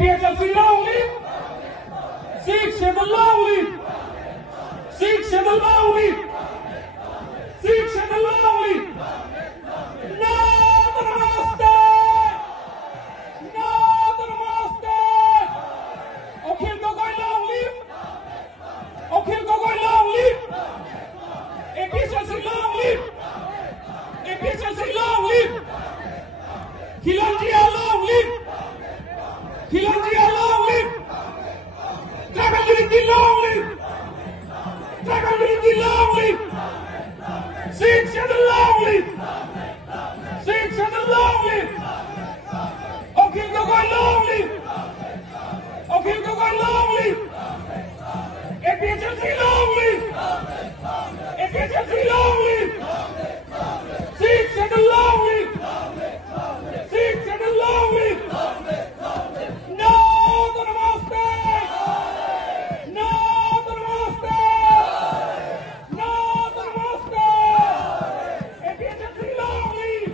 APHLC long live! Sikh Shedul long live! Sikh Shedul long live! Sikh Shedul long live! Namaste! Namaste! Akhil Gogoi long live! Akhil Gogoi long live! APHLC long live! APHLC long live! Khilanjia long live! Khilanjia long live! Tribal unity long live! Tribal unity long live! Sikh Shedul long live! Sikh Shedul long live! Akhil Gogoi long live! Akhil Gogoi long live! APHLC long live! APHLC long live! Sikh Shedul long live! Sikh Shedul long live! No to Namaste! No to Namaste! No to Namaste! APHLC long live!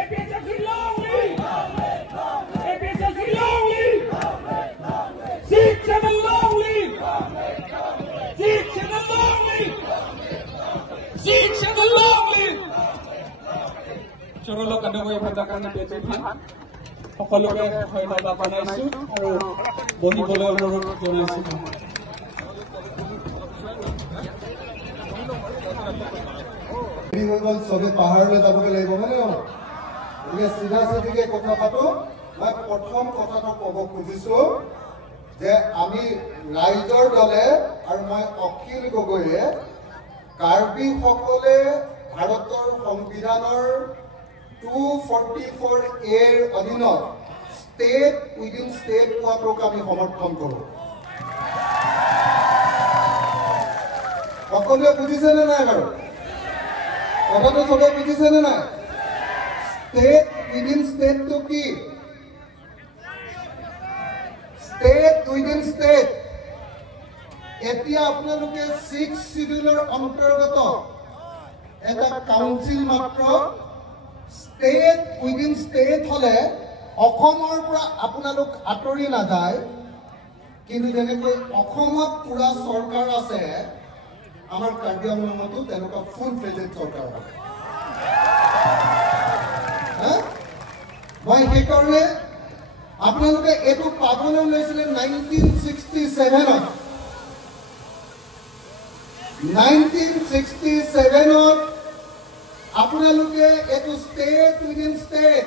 APHLC long live! APHLC long live! Sikh Shedul long live! Sikh Shedul long live! Sikh Shedul long live! Chorolo kadagoi bhandakarni betuhan সকলোকে ধন্যবাদ জনাইছো আৰু বহিবলৈ অনুৰোধ জনাইছো সবে পাহাৰলৈ যাবগে লাগিব মানে এতিয়া চিধা চিধিকে কথা পাতো মই প্ৰথম কথাটো ক'ব খুজিছো যে আমি ৰাইজৰ দলে আৰু মই অখিল গগৈয়ে কাৰ্বি সকলে ভাৰতৰ সংবিধানৰ 244A অধীনত স্টেট উইদিন স্টেট পোৱাটোক আমি সমৰ্থন কৰোঁ সকলোৱে বুজিছেনে নাই বাৰু কথাটো চবে বুজিছেনে নাই স্টেট উইদিন স্টেটটো কি স্টেট উইদিন স্টেট এতিয়া আপোনালোকে 6 শিডিউলৰ অন্তৰ্গত এটা কাউন্সিল মাত্ৰ State within state hole, অসমৰ পৰা আপোনালোক আতৰি না যায় কিন্তু যেনেকৈ অসমত পুৰা সৰকাৰ আছে আমাৰ কাৰ্বি আংলঙতো তেনেকুৱা ফুল ফ্লেজেড সৰকাৰ আছে মই সেইকাৰণে আপোনালোকে এইটো পাবলৈ লৈছিলে 1967 1967 আপোনালোকে এটো স্টেট উইদিন স্টেট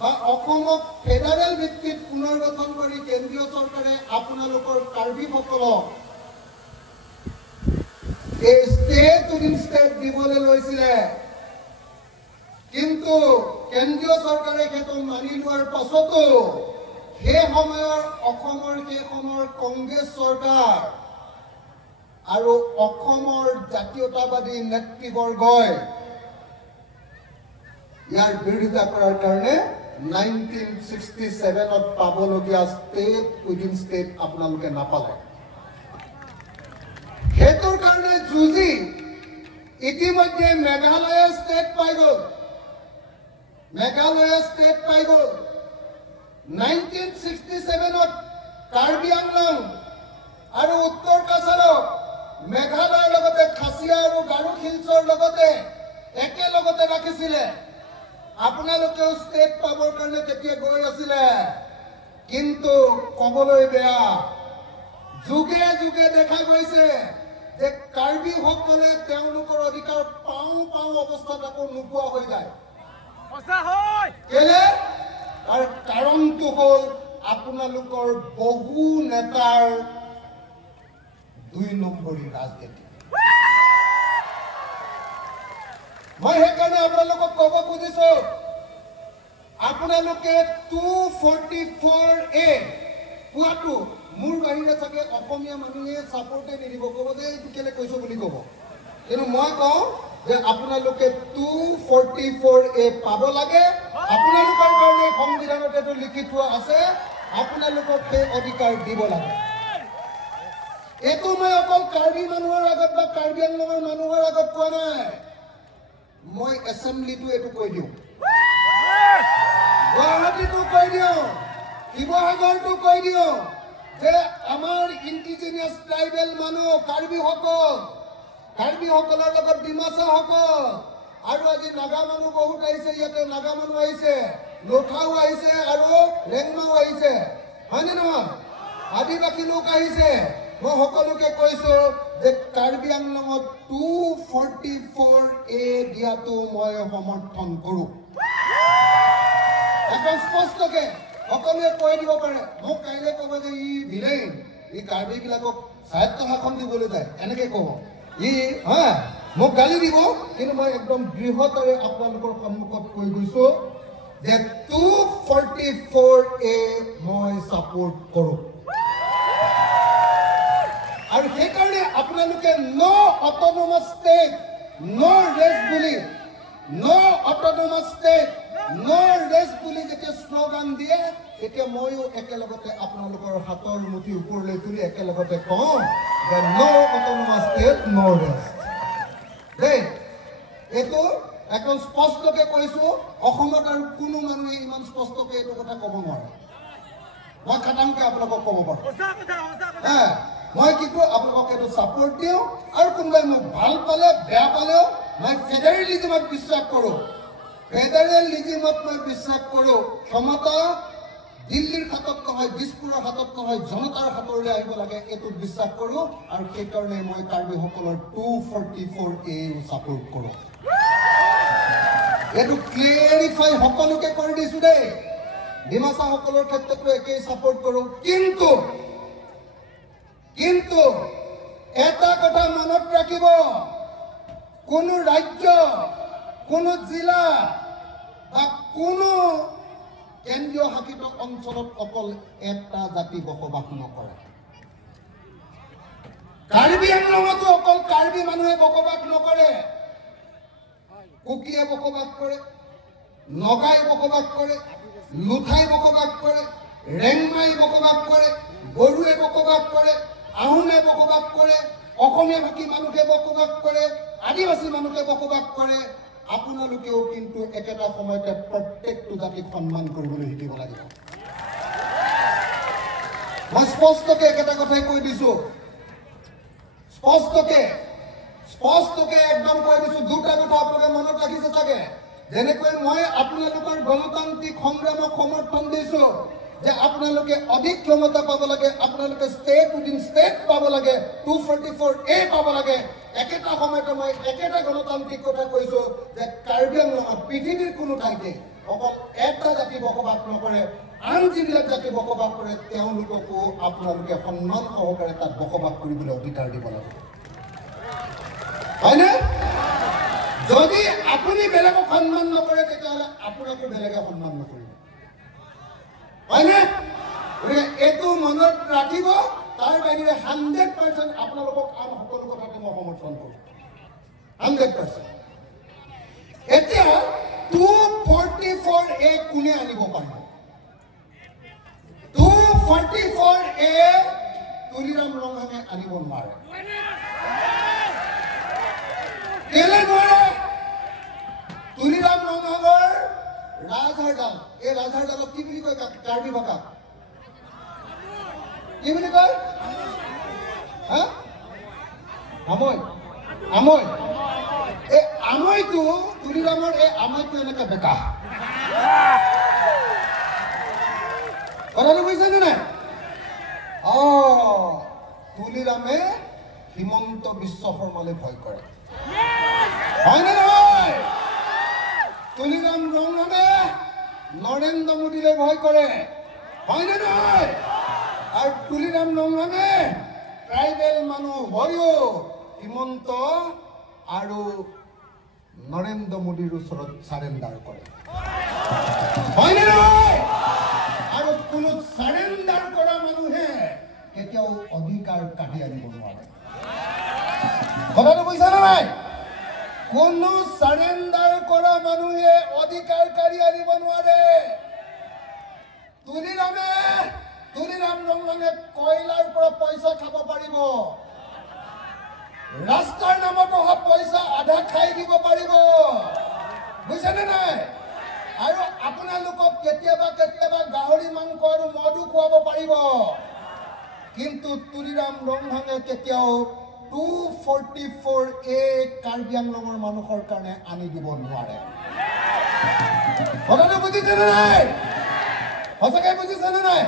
বা অসমক ফেডাৰেল ভিত্তিত পুনৰ্গঠন কৰি কেন্দ্ৰীয় চৰকাৰে আপোনালোকৰ কাৰ্বি সকলক এই স্টেট উইদিন স্টেট দিবলৈ লৈছিলে কিন্তু কেন্দ্ৰীয় চৰকাৰে সেইটো মানি লোৱাৰ পাছতো সেই সময়ৰ অসমৰ সেই সময়ৰ কংগ্ৰেছ চৰকাৰ আৰু অসমৰ জাতীয়তাবাদী নেতৃবৰ্গই ইয়াৰ বিৰোধিতা কৰাৰ কাৰণে 1967 ত পাবলগীয়া স্টেট উইদিন স্টেট আপোনালোকে নাপালে হেতুৰ কাৰণে যুঁজি ইতিমধ্যে মেঘালয় স্টেট পাই গ'ল মেঘালয় স্টেট পাই গ'ল 1967 ত কাৰ্বি আংলং আৰু উত্তৰ কাছাৰক মেঘালয়ৰ লগতে খাসিয়া আৰু গাৰু হিলছৰ লগতে একেলগতে ৰাখিছিলে আপোনালোকে স্টেট পাবৰ কাৰণে তেতিয়া গৈ আছিলে কিন্তু কবলৈ বেয়া যুগে যুগে দেখা গৈছে যে কাৰ্বি সকলে তেওঁলোকৰ অধিকাৰ পাও পাও অৱস্থাত আকৌ নোপোৱা হৈ যায় সঁচা হয় কেলে আৰু কাৰণটো হ'ল আপোনালোকৰ বহু নেতাৰ 2 নম্বৰী ৰাজনীতি মই সেইকাৰণে আপোনালোকক ক'ব খুজিছো আপোনালোকে 244A পোৱাটো মোৰ বাহিৰে চাগে অসমীয়া মানুহে সাপোৰ্টে নিদিব ক'ব যে এইটো কেলে কৈছো বুলি ক'ব কিন্তু মই কওঁ যে আপোনালোকে 244A পাব লাগে আপোনালোকৰ কাৰণে সংবিধানত এটো লিখি থোৱা আছে আপোনালোকক সেই অধিকাৰ দিব লাগে এটো মই অকল কাৰ্বি মানুহৰ আগত বা কাৰ্বি আংলঙৰ মানুহৰ আগত কোৱা নাই মই এছেম্বলিটো এটো কৈ দিওঁ গুৱাহাটীতো কৈ দিওঁ শিৱসাগৰটো কৈ দিওঁ যে আমাৰ ইণ্ডিজিনিয়াছ ট্ৰাইবেল মানুহ কাৰ্বিসকলৰ লগত ডিমাচাসকল আৰু আজি নাগা মানুহ বহুত আহিছে ইয়াতে নাগা মানুহ আহিছে লোথাও আহিছে আৰু লেংমাও আহিছে হয়নে নহয় আদিবাসী লোক আহিছে মই সকলোকে কৈছো যে কাৰ্বি আংলঙত 244A দিয়াটো মই সমৰ্থন কৰোঁ একদম স্পষ্টকে সকলোৱে কৈ দিব পাৰে মোক কাইলৈ ক'ব যে ই ভিলেইন ই কাৰ্বিবিলাকক স্বায়ত্ত শাসন দিবলৈ যায় এনেকে ক'ব ই মোক গালি দিব কিন্তু মই একদম দৃঢ়তাৰে আপোনালোকৰ সন্মুখত কৈ গৈছো যে 244A মই ছাপোৰ্ট কৰোঁ আৰু সেইকাৰণে আপোনালোকে নো অট'নমাছ ষ্টেট নো ৰেষ্ট বুলি নো অট'নমাছ ষ্টেট নো ৰেষ্ট বুলি যেতিয়া শ্লোগান দিয়ে তেতিয়া ময়ো একেলগতে আপোনালোকৰ হাতৰ মুঠি ওপৰলৈ তুলি একেলগতে কওঁ যে নো অট'নমাছ ষ্টেট নো ৰেষ্ট দেই এইটো একদম স্পষ্টকে কৈছো অসমত আৰু কোনো মানুহে ইমান স্পষ্টকে এইটো কথা ক'ব নোৱাৰে মই খাটাংকে আপোনালোকক ক'ব পাৰোঁ মই কিন্তু আপোনালোকক এইটো ছাপোৰ্ট দিওঁ আৰু কোনোবাই মোক ভাল পালে বেয়া পালেও মই ফেডাৰেলিজমত বিশ্বাস কৰোঁ ফেডাৰেলিজমত মই বিশ্বাস কৰোঁ ক্ষমতা দিল্লীৰ হাতত নহয় দিছপুৰৰ হাতত নহয় জনতাৰ হাতলৈ আহিব লাগে এইটো বিশ্বাস কৰোঁ আৰু সেইকাৰণে মই কাৰ্বিসকলৰ 244A ছাপোৰ্ট কৰোঁ এইটো ক্লিয়াৰিফাই সকলোকে কৰি দিছোঁ দেই ডিমাচাসকলৰ ক্ষেত্ৰতো একেই ছাপোৰ্ট কৰোঁ কিন্তু এটা কথা মনত ৰাখিব কোনো ৰাজ্য কোনো জিলা বা কোনো কেন্দ্ৰীয় শাসিত অঞ্চলত অকল এটা জাতি বসবাস নকৰে কাৰ্বি আংলঙতো অকল কাৰ্বি মানুহে বসবাস নকৰে কুকিয়ে বসবাস কৰে নগাই বসবাস কৰে লুথাই বসবাস কৰে ৰেংমাই বসবাস কৰে বড়োৱে বসবাস কৰে আহোমে বসবাস কৰে অসমীয়া ভাষী মানুহে বসবাস কৰে আদিবাসী মানুহে বসবাস কৰে আপোনালোকেও কিন্তু একেটা সময়তে প্ৰত্যেকটো জাতিক সন্মান কৰিবলৈ শিকিব লাগিব মই স্পষ্টকে একেটা কথাই কৈ দিছো স্পষ্টকে একদম কৈ দিছো দুটা কথা আপোনালোকে মনত ৰাখিছে চাগে যেনেকৈ মই আপোনালোকৰ গণতান্ত্ৰিক সংগ্ৰামক সমৰ্থন দিছো যে আপোনালোকে অধিক ক্ষমতা পাব লাগে আপোনালোকে ষ্টেট উইদিন ষ্টেট পাব লাগে 244A পাব লাগে একেটা সময়তে মই একেটা গণতান্ত্ৰিক কথা কৈছো যে কাৰ্বি আংলঙত পৃথিৱীৰ কোনো ঠাইতে অকল এটা জাতি বসবাস নকৰে আন যিবিলাক জাতি বসবাস কৰে তেওঁলোককো আপোনালোকে সন্মান সহকাৰে তাত বসবাস কৰিবলৈ অধিকাৰ দিব লাগে হয়নে যদি আপুনি বেলেগক সন্মান নকৰে তেতিয়াহ'লে আপোনাকো বেলেগে সন্মান নকৰিব হয়নে এইটো মনত ৰাখিব তাৰ বাহিৰে 100% আপোনালোকক আন সকলো কথাতে মই সমৰ্থন কৰোঁ 100% এতিয়া 244A কোনে আনিব পাৰিব 244A তুলিৰাম ৰংহাঙে আনিব নোৱাৰে কেলে নোৱাৰে তুলিৰাম ৰংহাঙৰ ৰাজহাৰডাল এই ৰাজহাৰডালক কি বুলি কয় কাৰ্বি ভাষা কি বুলি কয় আমৈ এই আমৈটো তুলিৰামৰ এই আমৈটো এনেকে বেকা কথাটো বুজিছেনে নাই তুলিৰামে হিমন্ত বিশ্ব শৰ্মালৈ ভয় কৰে হয়নে নহয় তুলিৰাম ৰংহাঙে নৰেন্দ্ৰ মোদীলৈ ভয় কৰে হয়নে নহয় আৰু তুলিৰাম ৰংহাঙে ট্ৰাইবেল মানুহ হৈও হিমন্ত আৰু নৰেন্দ্ৰ মোদীৰ ওচৰত চাৰেণ্ডাৰ কৰে হয়নে নহয় আৰু কোনো চাৰেণ্ডাৰ কৰা মানুহে কেতিয়াও অধিকাৰ কাঢ়ি আনিব নোৱাৰে কথাটো বুজিছানে নাই কোনো সাৰেন্ডাৰ কৰা মানুহে অধিকাৰ কাঢ়ি আনিব নোৱাৰে তুলিৰাম ৰংহাঙে কয়লাৰ পৰা পইচা খাব পাৰিব ৰাস্তাৰ নামত অহা পইচা আধা খাই দিব পাৰিব বুজিছেনে নাই আৰু আপোনালোকক কেতিয়াবা মাংস আৰু মদো খুৱাব পাৰিব কিন্তু তুলিৰাম ৰংহাঙে কেতিয়াও 244A কাৰ্বি আংলঙৰ মানুহৰ কাৰণে আনি দিব নোৱাৰে কথাটো বুজিছেনে নাই সঁচাকৈ বুজিছেনে নাই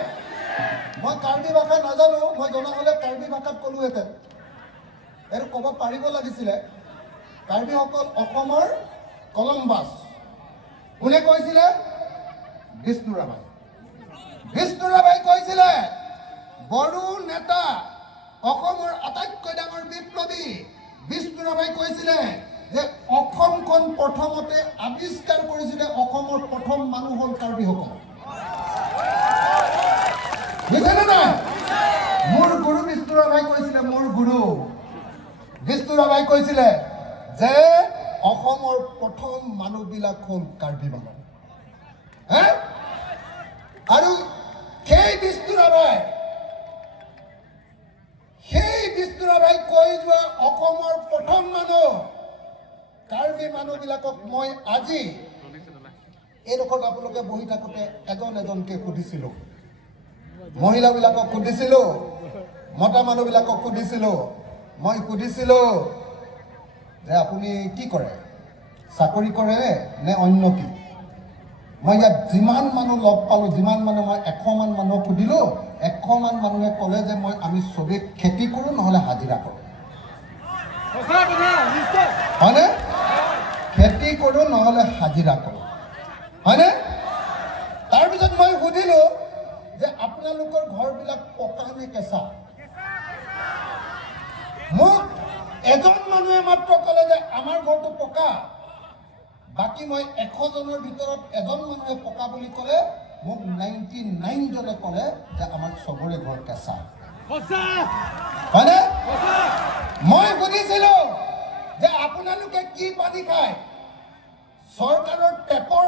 মই কাৰ্বি ভাষা নাজানো মই জনা হ'লে কাৰ্বি ভাষাত ক'লোহেঁতেন এইটো ক'ব পাৰিব লাগিছিলে কাৰ্বিসকল অসমৰ কলম্বাছ কোনে কৈছিলে বিষ্ণুৰাভাই কৈছিলে বড়ো নেতা অসমৰ আটাইতকৈ ডাঙৰ বিপ্লৱী বিষ্ণুৰাভাই কৈছিলে যে অসমখন প্ৰথমতে আৱিষ্কাৰ কৰিছিলে অসমৰ প্ৰথম মানুহ হ'ল কাৰ্বিসকল বুজিছেনে নাই মোৰ গুৰু বিষ্ণুৰাভাই কৈছিলে মোৰ গুৰু বিষ্ণুৰাভাই কৈছিলে যে অসমৰ প্ৰথম মানুহবিলাক হ'ল কাৰ্বি মানুহ আৰু সেই বিষ্ণুৰাভাই কৈ যোৱা অসমৰ প্ৰথম মানুহ কাৰ্বি মানুহবিলাকক মই আজি এইডোখৰত আপোনালোকে বহি থাকোঁতে এজন এজনকৈ সুধিছিলোঁ মহিলাবিলাকক সুধিছিলোঁ মতা মানুহবিলাকক সুধিছিলোঁ মই সুধিছিলোঁ যে আপুনি কি কৰে চাকৰি কৰে নে অন্য কি মই ইয়াত যিমান মানুহ লগ পালোঁ যিমান মানুহ মই 100 মান মানুহক সুধিলোঁ 100 মান মানুহে ক'লে যে আমি চবেই খেতি কৰোঁ নহ'লে হাজিৰা কৰোঁ হয়নে খেতি কৰোঁ নহ'লে হাজিৰা কৰোঁ হয়নে তাৰপিছত মই সুধিলোঁ যে আপোনালোকৰ ঘৰবিলাক পকা নে কেঁচা মোক এজন মানুহে মাত্ৰ ক'লে যে আমাৰ ঘৰটো পকা বাকী মই 100 জনৰ ভিতৰত এজন মানুহে পকা বুলি ক'লে মোক 99 জনে ক'লে যে আমাৰ চবৰে ঘৰ কেঁচা হয়নে মই সুধিছিলোঁ যে আপোনালোকে কি পানী খায় চৰকাৰৰ টেপৰ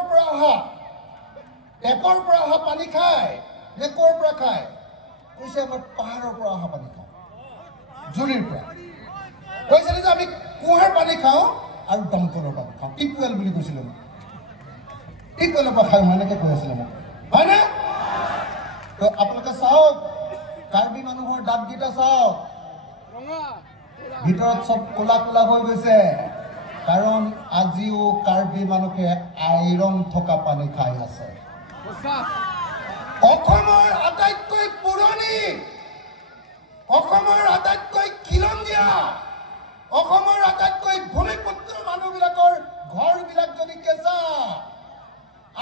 পৰা অহা পানী খায় নে ক'ৰ পৰা খায় কৈছে আমাৰ পাহাৰৰ পৰা অহা পানী খাওঁ জুৰিৰ পৰা কৈছিলে যে আমি কুঁৱাৰ পানী খাওঁ আৰু দমকলৰ পানী খাওঁ টিউবৱেল বুলি কৈছিলোঁ মই টিউবৱেলৰ পৰা খাওঁ এনেকৈ কৈ আছিলে মোক হয়নে তো আপোনালোকে চাওক কাৰ্বি মানুহৰ দাঁতকেইটা চাওক ভিতৰত চব ক'লা ক'লা হৈ গৈছে কাৰণ আজিও কাৰ্বি মানুহে আইৰণ থকা পানী খাই আছে অসমৰ আটাইতকৈ পুৰণি অসমৰ আটাইতকৈ খিলঞ্জীয়া অসমৰ আটাইতকৈ ভূমিপুত্ৰ মানুহবিলাকৰ ঘৰবিলাক যদি কেঁচা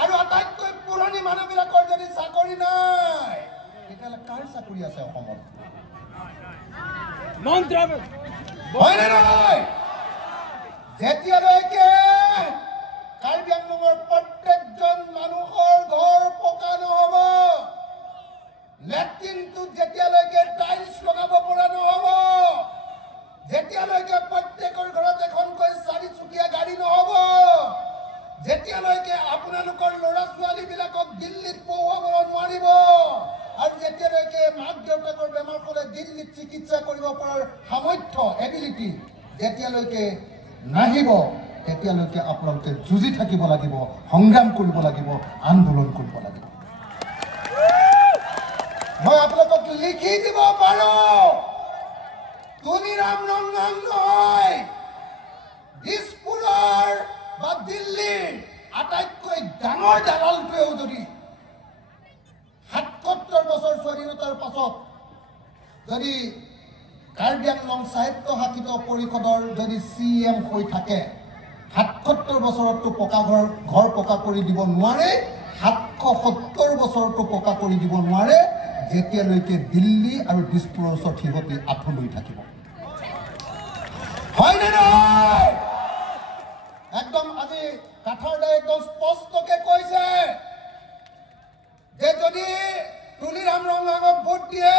আৰু আটাইতকৈ পুৰণি মানুহবিলাকৰ যদি চাকৰি নাই তেতিয়াহ'লে কাৰ চাকৰি আছে অসমত হয়নে নহয় যেতিয়ালৈকে কাৰ্বি আংলঙৰ প্ৰত্যেকজন মানুহৰ ঘৰ পকা নহ'ব লেট্ৰিনটোত যেতিয়ালৈকে টাইলছ লগাব পৰা নহ'ব যেতিয়ালৈকে প্ৰত্যেকৰ ঘৰত এখনকৈ 4চকীয়া গাড়ী নহ'ব যেতিয়ালৈকে আপোনালোকৰ ল'ৰা ছোৱালীবিলাকক দিল্লীত পঢ়ুৱাব নোৱাৰিব আৰু যেতিয়ালৈকে মাক দেউতাকৰ বেমাৰ হ'লে দিল্লীত চিকিৎসা কৰিব পৰাৰ সামৰ্থ্য এবিলিটি যেতিয়ালৈকে নাহিব তেতিয়ালৈকে আপোনালোকে যুঁজি থাকিব লাগিব সংগ্ৰাম কৰিব লাগিব আন্দোলন কৰিব লাগিব মই আপোনালোকক লিখি দিব পাৰোঁ তুলিৰাম ৰংহাং নহয় দিছপুৰৰ বা দিল্লীৰ আটাইতকৈ ডাঙৰ দালালটোৱেও যদি ৭৭ বছৰ স্বাধীনতাৰ পাছত যদি কাৰ্বি আংলং সাহিত্য শাসিত পৰিষদৰ যদি CM হৈ থাকে ৭৭ বছৰতো পকা ঘৰ পকা কৰি দিব নোৱাৰে ৭৭০ বছৰতো পকা কৰি দিব নোৱাৰে যেতিয়ালৈকে দিল্লী আৰু দিছপুৰৰ ওচৰত সিহঁতে আঁঠু লৈ থাকিব হয়নে নহয় একদম আজি কাঠাৰদাই একদম স্পষ্টকৈ কৈছে যে যদি তুলিৰাম ৰংহাঙক ভোট দিয়ে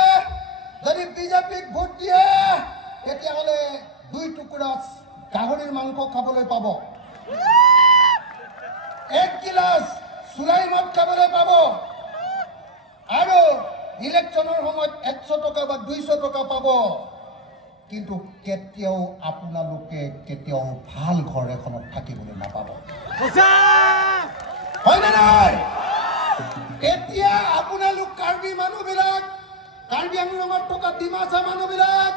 যদি বিজেপিক ভোট দিয়ে তেতিয়াহ'লে 2 টুকুৰা গাহৰিৰ মাংস খাবলৈ পাব 1 গিলাচ চুলাই মদ খাবলৈ পাব আৰু ইলেকশ্যনৰ সময়ত 100 টকা বা 200 টকা পাব কিন্তু কেতিয়াও আপোনালোকে কেতিয়াও ভাল ঘৰ এখনত থাকিবলৈ নাপাব হয়নে নহয় এতিয়া আপোনালোক কাৰ্বি মানুহবিলাক, কাৰ্বি আংলঙত থকা ডিমাচা মানুহবিলাক,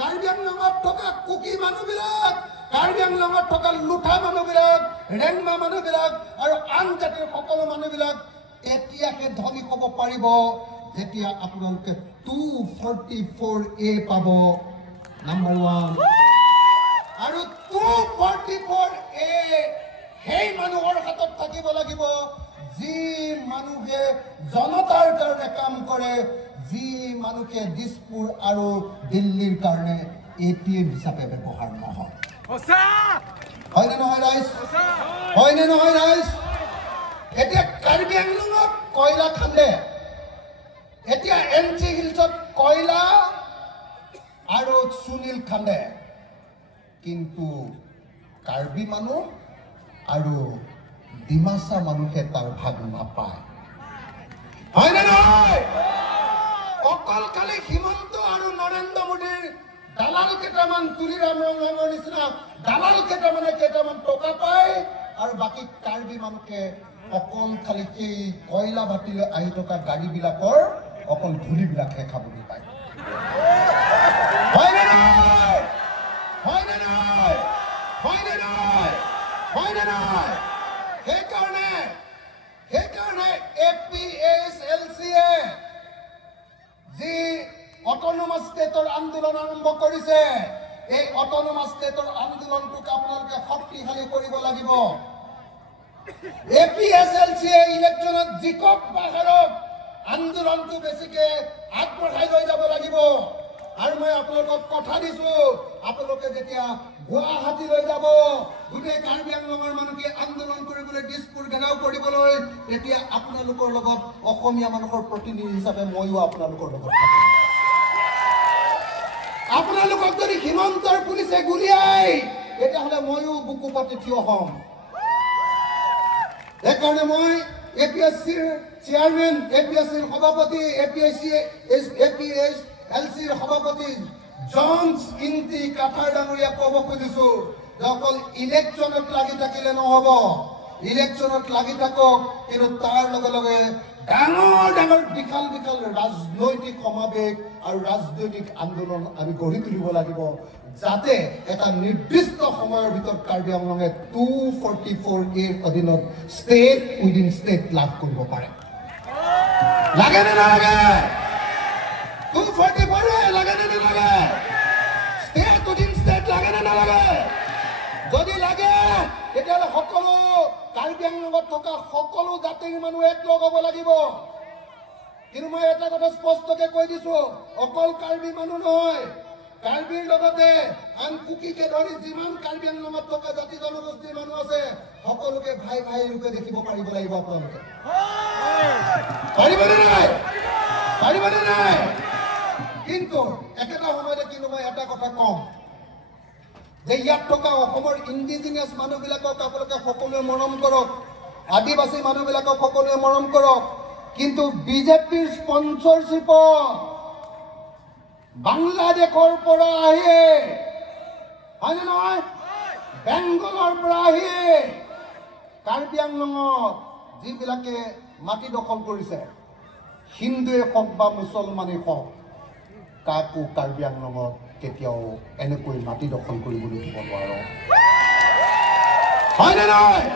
কাৰ্বি আংলঙত থকা কুকি মানুহবিলাক, কাৰ্বি আংলঙত থকা লুঠা মানুহবিলাক, ৰেংমা মানুহবিলাক আৰু আন জাতিৰ সকলো মানুহবিলাক এতিয়াহে ধনী হ'ব পাৰিব যেতিয়া আপোনালোকে 244A পাব, নাম্বাৰ 1। আৰু 244A সেই মানুহৰ হাতত থাকিব লাগিব যি মানুহে জনতাৰ কাৰণে কাম কৰে, যি মানুহে দিছপুৰ আৰু দিল্লীৰ কাৰণে ATM হিচাপে ব্যৱহাৰ নহয়। হয়নে নহয় ৰাইজ? হয়নে নহয় ৰাইজ? এতিয়া কাৰ্বি আংলঙত কয়লা খান্দে, এতিয়া NC হিলছত কয়লা আৰু সুনীল খান্দে, কিন্তু কাৰ্বি মানুহ আৰু ডিমাচা মানুহে তাৰ ভাগ নাপায়। হয়নে নহয়? অকল খালি হিমন্ত আৰু নৰেন্দ্ৰ মোদীৰ দালাল কেইটামান, তুলিৰাম ৰঙৰ নিচিনা দালাল কেইটামান টকা পায় আৰু বাকী কাৰ্বি মানুহে অকল খালি এই কয়লা ভাটিলৈ আহি থকা গাড়ীবিলাকৰ অকল ধূলিবিলাকহে খাবলৈ পায়। হয়নে নহয়? হয়নে নহয়? হয়নে নহয়? হয়নে নহয়? সেইকাৰণে APSLC-এ যি অট'নমাছ ষ্টেটৰ আন্দোলন আৰম্ভ কৰিছে, এই অট'নমাছ ষ্টেটৰ আন্দোলনটোক আপোনালোকে শক্তিশালী কৰিব লাগিব। APSLC-এ ইলেকশ্যনত জিকক বা হাৰক আন্দোলনটো বেছিকে আগবঢ়াই লৈ যাব লাগিব। আৰু মই আপোনালোকক কথা দিছো, আপোনালোকে যেতিয়া গুৱাহাটীলৈ যাব, গোটেই কাৰ্বি আংলঙৰ মানুহে আন্দোলন কৰিবলৈ, দিছপুৰ ঘেৰাও কৰিবলৈ, তেতিয়া আপোনালোকৰ লগত অসমীয়া মানুহৰ প্ৰতিনিধি হিচাপে ময়ো আপোনালোকৰ লগত থাকিম। আপোনালোকক যদি হিমন্তৰ পুলিচে গুলিয়াই, তেতিয়াহ'লে ময়ো বুকু পাতি থিয় হ'ম। সেইকাৰণে মই APSCৰ চেয়াৰমেন, APSCৰ সভাপতি, APSLCৰ সভাপতি জনছ ইন্তি কাঠাৰ ডাঙৰীয়া ক'ব খুজিছো যে অকল ইলেকশ্যনত লাগি থাকিলে নহ'ব, ইলেকশ্যনত লাগি থাকক, কিন্তু তাৰ লগে লগে ডাঙৰ ডাঙৰ বিশাল ৰাজনৈতিক সমাৱেশ আৰু ৰাজনৈতিক আন্দোলন আমি গঢ়ি তুলিব লাগিব, যাতে এটা নিৰ্দিষ্ট সময়ৰ ভিতৰত কাৰ্বি আংলঙে 244A অধীনত ষ্টেট উইদিন ষ্টেট লাভ কৰিব পাৰে। লাগে নে নালাগে? 244A লাগে নে নালাগে? ষ্টেট উইদিন ষ্টেট লাগে নে নালাগে? যদি লাগে তেতিয়াহ'লে সকলো কাৰ্বি আংলঙত থকা সকলো জাতিৰ মানুহ একলগ হ'ব লাগিব। কিন্তু মই এটা কথা স্পষ্টকে কৈ দিছো, অকল কাৰ্বি মানুহ নহয়, কাৰ্বিৰ লগতে আন কুকিকে ধৰি যিমান কাৰ্বি আংলঙত থকা জাতি জনগোষ্ঠীৰ মানুহ আছে, সকলোকে ভাই ভাই ৰূপে দেখিব পাৰিব লাগিব আপোনালোকে। পাৰিবনে নাই? পাৰিবনে নাই? কিন্তু একেটা সময়তে কিন্তু মই এটা কথা কম যে ইয়াত থকা অসমৰ ইণ্ডিজিনিয়াছ মানুহবিলাকক আপোনালোকে সকলোৱে মৰম কৰক, আদিবাসী মানুহবিলাকক সকলোৱে মৰম কৰক, কিন্তু বিজেপিৰ স্পন্সৰশ্বিপত বাংলাদেশৰ পৰা আহি, হয়নে নহয়, বেংগলৰ পৰা আহি কাৰ্বি আংলঙত যিবিলাকে মাটি দখল কৰিছে, হিন্দুৱে হওক বা মুছলমানেই হওক, কাকো কাৰ্বি আংলঙত কেতিয়াও এনেকৈ মাটি দখল কৰিবলৈ দিব নোৱাৰো। হয়নে নহয়?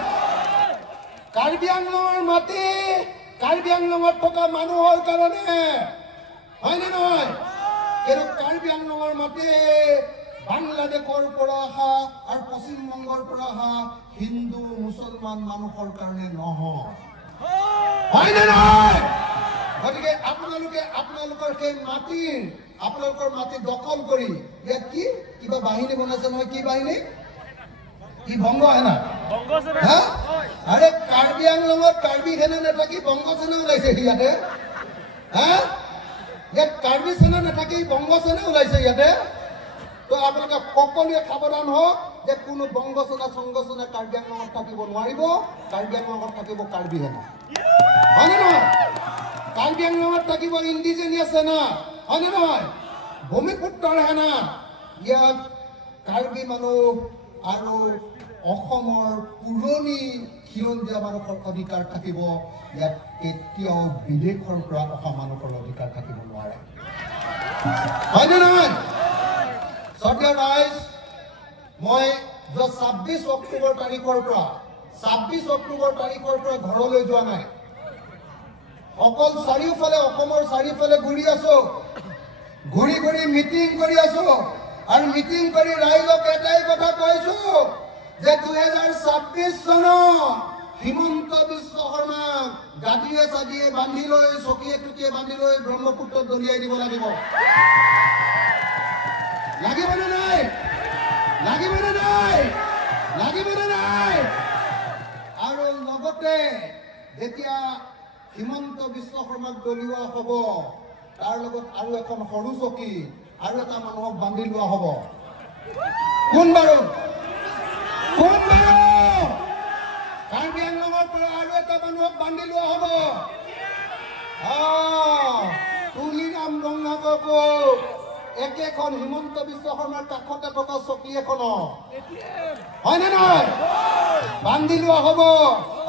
কাৰ্বি আংলঙৰ মাটি কাৰ্বি আংলঙত থকা মানুহৰ কাৰণে, হয়নে নহয়? কিন্তু কাৰ্বি আংলঙৰ মাটি বাংলাদেশৰ পৰা অহা আৰু পশ্চিমবংগৰ পৰা অহা হিন্দু মুছলমান মানুহৰ কাৰণে নহয়। হয়নে নহয়? গতিকে আপোনালোকৰ সেই আপোনালোকৰ মাটি দখল কৰি ইয়াত কিবা বাহিনী বনাইছে নহয়। কি বাহিনী? কি বংগ সেনা? আৰে কাৰ্বি আংলঙত কাৰ্বি সেনা নাথাকি বংগ সেনা ওলাইছে ইয়াতে। ইয়াত কাৰ্বি সেনা নাথাকি বংগ সেনা ওলাইছে ইয়াতে। তো আপোনালোকে সকলোৱে সাৱধান হওক যে কোনো বংগ সেনা সংগঠনে কাৰ্বি আংলঙত থাকিব নোৱাৰিব। কাৰ্বি আংলঙত থাকিব কাৰ্বি সেনা, হয়নে নহয়? কাৰ্বি আংলঙত থাকিব ইণ্ডিজিনিয়াছ সেনা, হয়নে নহয়? ভূমিপুত্ৰৰ সেনা। ইয়াত কাৰ্বি মানুহ আৰু অসমৰ পুৰণি খিলঞ্জীয়া মানুহৰ অধিকাৰ থাকিব ইয়াত কেতিয়াও বিদেশৰ পৰা অহা মানুহৰ অধিকাৰ থাকিব নোৱাৰে হয়নে নহয় শ্ৰদ্ধেয় ৰাইজ মই 26 অক্টোবৰ তাৰিখৰ পৰা ঘৰলৈ যোৱা নাই অকল চাৰিওফালে অসমৰ চাৰিওফালে ঘূৰি আছো ঘূৰি মিটিং কৰি আছো আৰু মিটিং কৰি ৰাইজক এটাই কথা কৈছো যে 2026 চনত হিমন্ত বিশ্ব শৰ্মাক গাদিয়ে চাদিয়ে বান্ধি লৈ চকিয়ে টুকিয়ে বান্ধি লৈ ব্ৰহ্মপুত্ৰত দলিয়াই দিব লাগিবনে নাই আৰু লগতে যেতিয়া হিমন্ত বিশ্ব শৰ্মাক দলিওৱা হ'ব তাৰ লগত আৰু এখন সৰু চকী আৰু এটা মানুহক বান্ধি লোৱা হ'ব কোন বাৰু কাৰ্বি আংলঙৰ পৰা আৰু এটা মানুহক বান্ধি লোৱা হ'ব তুলিৰাম ৰঙাগকো একেখন হিমন্ত বিশ্ব শৰ্মাৰ কাষতে থকা চকী এখন হয়নে নহয় বান্ধি লোৱা হ'ব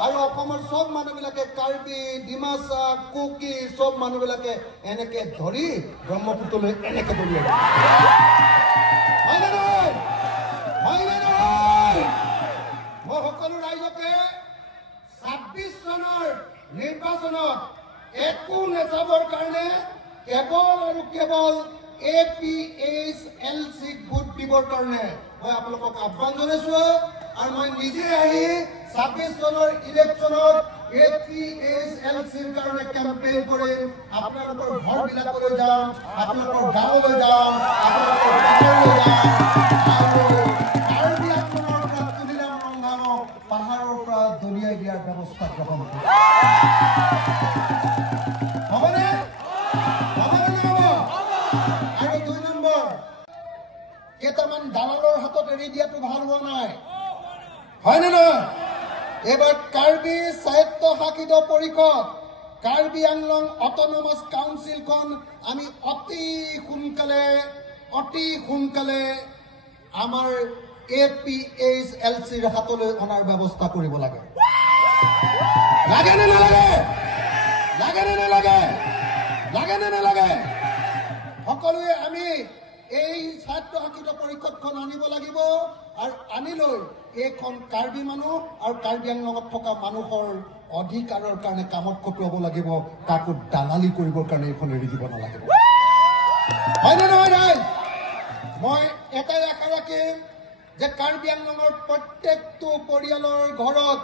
আৰু অসমৰ সব মানুহবিলাকে কাৰ্বি ডিমাচা কুকি সব মানুহবিলাকে এনেকে ধৰি ব্ৰহ্মপুত্ৰলৈ এনেকে দলিয়াই হয়নে নহয় মই সকলো ৰাইজকে 26 চনৰ নিৰ্বাচনত একো নেচাবৰ কাৰণে কেৱল আৰু কেৱল APHLC ভোট দিবৰ কাৰণে মই আপোনালোকক আহ্বান জনাইছো আৰু মই নিজে আহি 26 চনৰ ইলেকশ্যনত APHLCৰ কাৰণে কেম্পেইন কৰিম আপোনালোকৰ ঘৰবিলাকলৈ যাম আপোনালোকৰ গাঁৱলৈ যাম আপোনালোকৰ গাঁৱলৈ যাম আৰু কাৰ্বি আংলঙৰ পৰা তুলিৰাম ৰঙাক পাহাৰৰ পৰা দলিয়াই দিয়াৰ ব্যৱস্থা গ্ৰহণ কৰিম হ'বনে কেইটামান দালালৰ হাতত এৰি দিয়াটো ভাল হোৱা নাই হয়নে নহয় এবাৰ কাৰ্বি স্বায়ত্তশাসিত পৰিষদ কাৰ্বি আংলং অট'নমাছ কাউন্সিলখন আমি অতি সোনকালে আমাৰ APHLCৰ হাতলৈ অনাৰ ব্যৱস্থা কৰিব লাগে লাগেনে নালাগে সকলোৱে আমি এই স্বায়ত্তশাসিত পৰিষদখন আনিব লাগিব আৰু আনি লৈ এইখন কাৰ্বি মানুহ আৰু কাৰ্বি আংলঙত থকা মানুহৰ অধিকাৰৰ কাৰণে কামত খটুৱাব লাগিব কাকো দালালি কৰিবৰ কাৰণে এইখন এৰি দিব নালাগিব হয়নে নহয় ৰাইজ মই এটাই আশা ৰাখিম যে কাৰ্বি আংলঙৰ প্ৰত্যেকটো পৰিয়ালৰ ঘৰত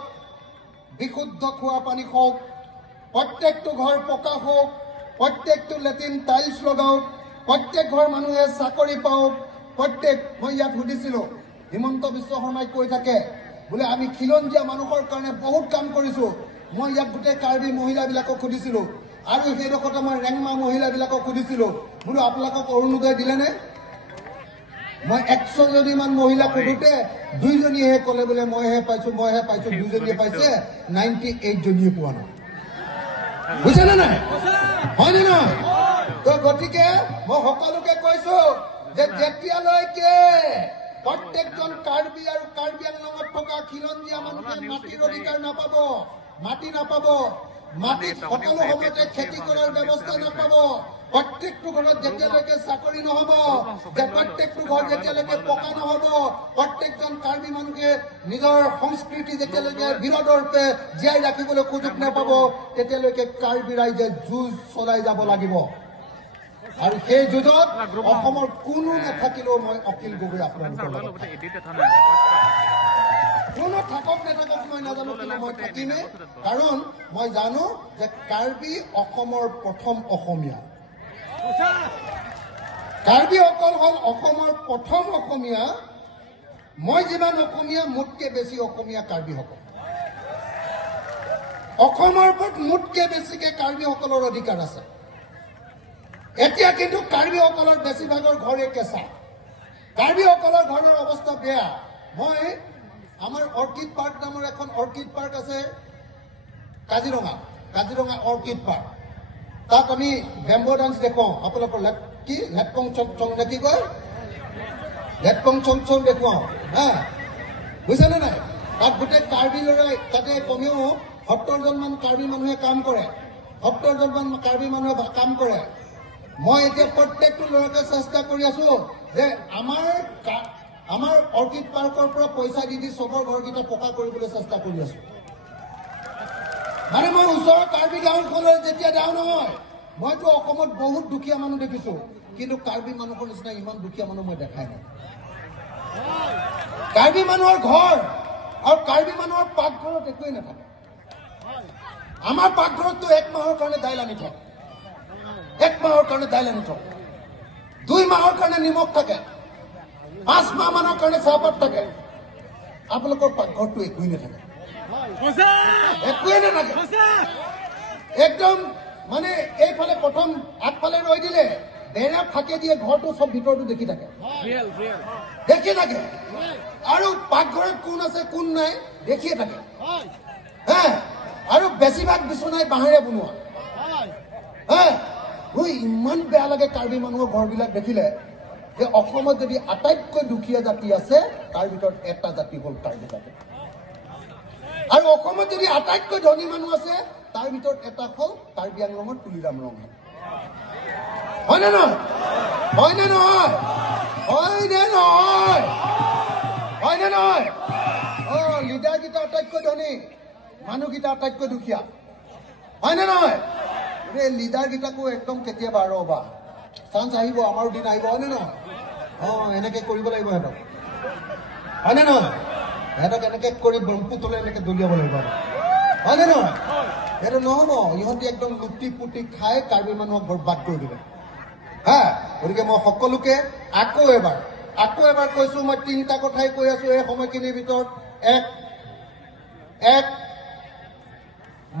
বিশুদ্ধ খোৱা পানী হওক প্ৰত্যেকটো ঘৰ পকা হওক প্ৰত্যেকটো লেট্ৰিন টাইলছ লগাওক প্ৰত্যেক ঘৰ মানুহে চাকৰি পাওক মই ইয়াত সুধিছিলো হিমন্ত বিশ্ব শৰ্মাই কৈ থাকে বোলে আমি খিলঞ্জীয়া মানুহৰ কাৰণে বহুত কাম কৰিছো মই ইয়াত গোটেই কাৰ্বি মহিলাবিলাকক সুধিছিলো আৰু সেইডোখৰতে মই ৰেংমা মহিলাবিলাকক সুধিছিলো বোলো আপোনালোকক অৰুণোদয় দিলেনে মই 100 জনীমান মহিলা সোধোতে 2 জনীহে ক'লে বোলে মইহে পাইছো 2 জনীয়ে পাইছে 98 জনীয়ে পোৱা নাই বুজিছেনে নাই হয়নে নহয় তো গতিকে মই সকলোকে কৈছো যে যেতিয়ালৈকে প্ৰত্যেকজন কাৰ্বি আৰু কাৰ্বি আংলঙত থকা খিলঞ্জীয়া মানুহে মাটিৰ অধিকাৰ নাপাব মাটিত সকলো সময়তে খেতি কৰাৰ ব্যৱস্থা নাপাব প্ৰত্যেকটো ঘৰত যেতিয়ালৈকে চাকৰি নহব প্ৰত্যেকটো ঘৰ যেতিয়ালৈকে পকা নহব প্ৰত্যেকজন কাৰ্বি মানুহে নিজৰ সংস্কৃতি যেতিয়ালৈকে বিৰদৰ্পে জীয়াই ৰাখিবলৈ সুযোগ নাপাব তেতিয়ালৈকে কাৰ্বি ৰাইজে যুঁজ চলাই যাব লাগিব আৰু সেই যুঁজত অসমৰ কোনো নাথাকিলেও মই অখিল গগৈ আপোনালোকৰ লগত কোনো থাকক নেথাকক মই নাজানো কিন্তু মই থাকিমেই কাৰণ মই জানো যে কাৰ্বি অসমৰ প্ৰথম অসমীয়া কাৰ্বিসকল হ'ল অসমৰ প্ৰথম অসমীয়া মই যিমান অসমীয়া মোতকৈ বেছি অসমীয়া কাৰ্বিসকল অসমৰ ওপৰত মোতকৈ বেছিকৈ কাৰ্বিসকলৰ অধিকাৰ আছে এতিয়া কিন্তু কাৰ্বিসকলৰ বেছিভাগৰ ঘৰে কেঁচা কাৰ্বিসকলৰ ঘৰৰ অৱস্থা বেয়া মই আমাৰ অৰ্কিড পাৰ্ক নামৰ এখন অৰ্কিড পাৰ্ক আছে কাজিৰঙা অৰ্কিড পাৰ্ক তাত আমি বেম্বো ডান্স দেখুৱাওঁ আপোনালোকৰ লেটপং চং নে কি কয় লেটপং চং দেখুৱাওঁ বুজিছেনে নাই? তাত গোটেই কাৰ্বি ল'ৰাই তাতে কমেও 70জন মান কাৰ্বি মানুহে কাম কৰে, 70জন মান কাৰ্বি মানুহে কাম কৰে। মই এতিয়া প্ৰত্যেকটো ল'ৰাকে চেষ্টা কৰি আছো যে আমাৰ অৰ্কিড পাৰ্কৰ পৰা পইচা দি চবৰ ঘৰকেইটা পকা কৰিবলৈ চেষ্টা কৰি আছো। মানে মই ওচৰৰ কাৰ্বি গাঁওখনলৈ যেতিয়া যাওঁ নহয়, মইতো অসমত বহুত দুখীয়া মানুহ দেখিছো, কিন্তু কাৰ্বি মানুহৰ নিচিনা ইমান দুখীয়া মানুহ মই দেখাই নাই। কাৰ্বি মানুহৰ ঘৰ আৰু কাৰ্বি মানুহৰ পাকঘৰত একোৱেই নাথাকে। আমাৰ পাকঘৰততো 1 মাহৰ কাৰণে দাইল আনি থয়, 1 মাহৰ কাৰণে দাইল আনি থয়, 2 মাহৰ কাৰণে নিমখ থাকে, 5 মাহ মানৰ কাৰণে চাহপাত থাকে। আপোনালোকৰ পাকঘৰতো একোৱেই নাথাকে, একোৱেই নাথাকে। একদম মানে এইফালে প্ৰথম আগফালে ৰৈ দিলে বেৰা ফাঁকে দিয়ে ঘৰটো চব ভিতৰতো দেখি থাকে, দেখি থাকে। আৰু পাকঘৰত কোন আছে কোন নাই দেখিয়ে থাকে। আৰু বেছিভাগ বিচনাই বাঁহেৰে বনোৱা। মোৰ ইমান বেয়া লাগে কাৰ্বি মানুহৰ ঘৰবিলাক দেখিলে যে অসমত যদি আটাইতকৈ দুখীয়া জাতি আছে তাৰ ভিতৰত এটা জাতি হ'ল কাৰ্বি জাতি, আৰু অসমত যদি আটাইতকৈ ধনী মানুহ আছে তাৰ ভিতৰত এটা হ'ল কাৰ্বি আংলঙৰ তুলিৰাম ৰঙা। হয়নে নহয়? হয়নে নহয়? হয়নে নহয়? হয়নে নহয়? লিডাৰকেইটা আটাইতকৈ ধনী, মানুহকেইটা আটাইতকৈ দুখীয়া। হয়নে নহয়? এই লিডাৰকেইটাকো একদম কেতিয়াবা ৰবা চান্স আহিব, আমাৰো দিন আহিব। হয়নে নহয়? এনেকে কৰিব লাগিব সিহঁতক। হয়নে নহয়? সিহঁতক এনেকে কৰি ব্ৰহ্মপুত্ৰলৈ এনেকে দলিয়াব লাগিব। হয়নে নহয়? সেইটো নহব। ইহঁতি একদম লুটি পুটি খাই কাৰ্বি মানুহক বৰবাদ কৰি দিলে। গতিকে মই সকলোকে আকৌ এবাৰ কৈছো, মই 3টা কথাই কৈ আছো এই সময়খিনিৰ ভিতৰত। এক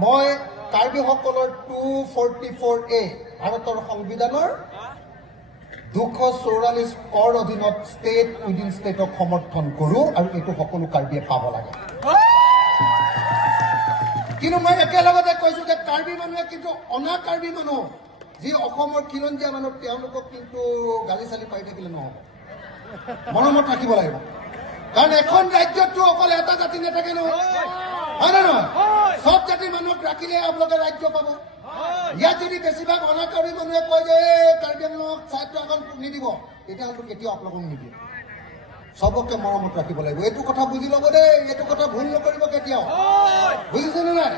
মই কাৰ্বিসকলৰ 244A ভাৰতৰ সংবিধানৰ 244 কৰ অধীনত ষ্টেট উইদিন ষ্টেটক সমৰ্থন কৰো, আৰু এইটো সকলো কাৰ্বিয়ে পাব লাগে। কিন্তু মই একেলগতে কৈছো যে কাৰ্বি মানুহে কিন্তু অনা কাৰ্বি মানুহ যি অসমৰ খিলঞ্জীয়া মানুহ তেওঁলোকক কিন্তু গালি চালি পাই থাকিলে নহব, মৰমত ৰাখিব লাগিব। কাৰণ এখন ৰাজ্যততো অকল এটা জাতি নাথাকে নহয়। হয় নে নহয়? সব জাতিৰ মানুহক ৰাখিলে আপোনালোকে ৰাজ্য পাব। ইয়াত যদি বেছিভাগ অনা কাৰ্বি মানুহে কয় যে কাৰ্বি আংলঙক চাইটো এখন নিদিব, তেতিয়াহ'লে কেতিয়াও আপোনালোকক নিদিয়ে। সবকে মৰমত ৰাখিব লাগিব। এইটো কথা বুজি ল'ব দেই, এইটো কথা ভুল নকৰিব কেতিয়াও। বুজিছেনে নাই?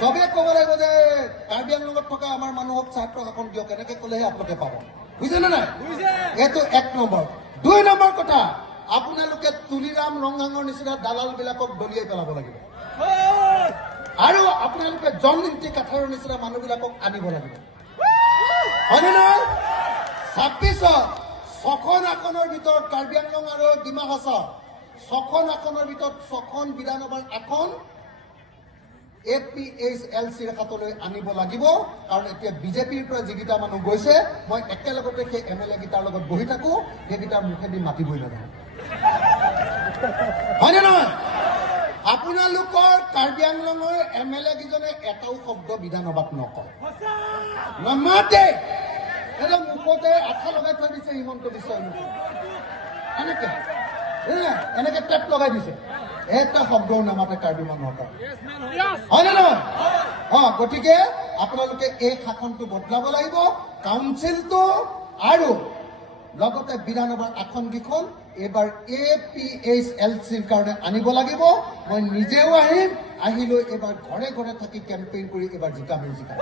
চবে ক'ব লাগিব যে কাৰ্বি আংলঙত থকা আমাৰ মানুহক চাইটো এখন দিয়ক, এনেকে ক'লেহে আপোনালোকে পাব। বুজিছেনে নাই? এইটো 1 নম্বৰ। 2 নম্বৰ কথা, আপোনালোকে তুলিৰাম ৰংহাঙৰ নিচিনা দালাল বিলাকক দলিয়াই পেলাব লাগিব, আৰু আপোনালোকে জন ইন্টি কাঠাৰৰ নিচিনা মানুহবিলাকক আনিব লাগিব। হয়নে নহয়? 26ত 6খন আসনৰ ভিতৰত কাৰ্বি আংলং আৰু ডিমা হাছাও 6খন আসনৰ ভিতৰত 6খন বিধানসভাৰ আসন APHLCৰ হাতলৈ আনিব লাগিব। কাৰণ এতিয়া বিজেপিৰ পৰা যিকেইটা মানুহ গৈছে, মই একেলগতে সেই MLA কেইটাৰ লগত বহি থাকো, সেইকেইটাৰ মুখেদি মাতিবই নাজানো। হয়নে নহয়? আপোনালোকৰ কাৰ্বি আংলঙৰ MLA কেইজনে এটাও শব্দ বিধানসভাত নকয়, নামাতে। একদম মুখতে আঠা লগাই থৈ দিছে হিমন্ত বিশ্ব শৰ্মাই, এনেকে টেপ লগাই দিছে, এটা শব্দও নামাতে কাৰ্বি মানুহৰ কাৰণে। হয়নে নহয়? গতিকে আপোনালোকে এই শাসনটো বদলাব লাগিব, কাউন্সিলটো আৰু লগতে বিধানসভাৰ আসনকেইখন এইবাৰ APHLCৰ কাৰণে আনিব লাগিব। মই নিজেও আহিম, আহিলৈ এইবাৰ ঘৰে ঘৰে থাকি কেম্পেইন কৰি এইবাৰ জিকামেই জিকাম।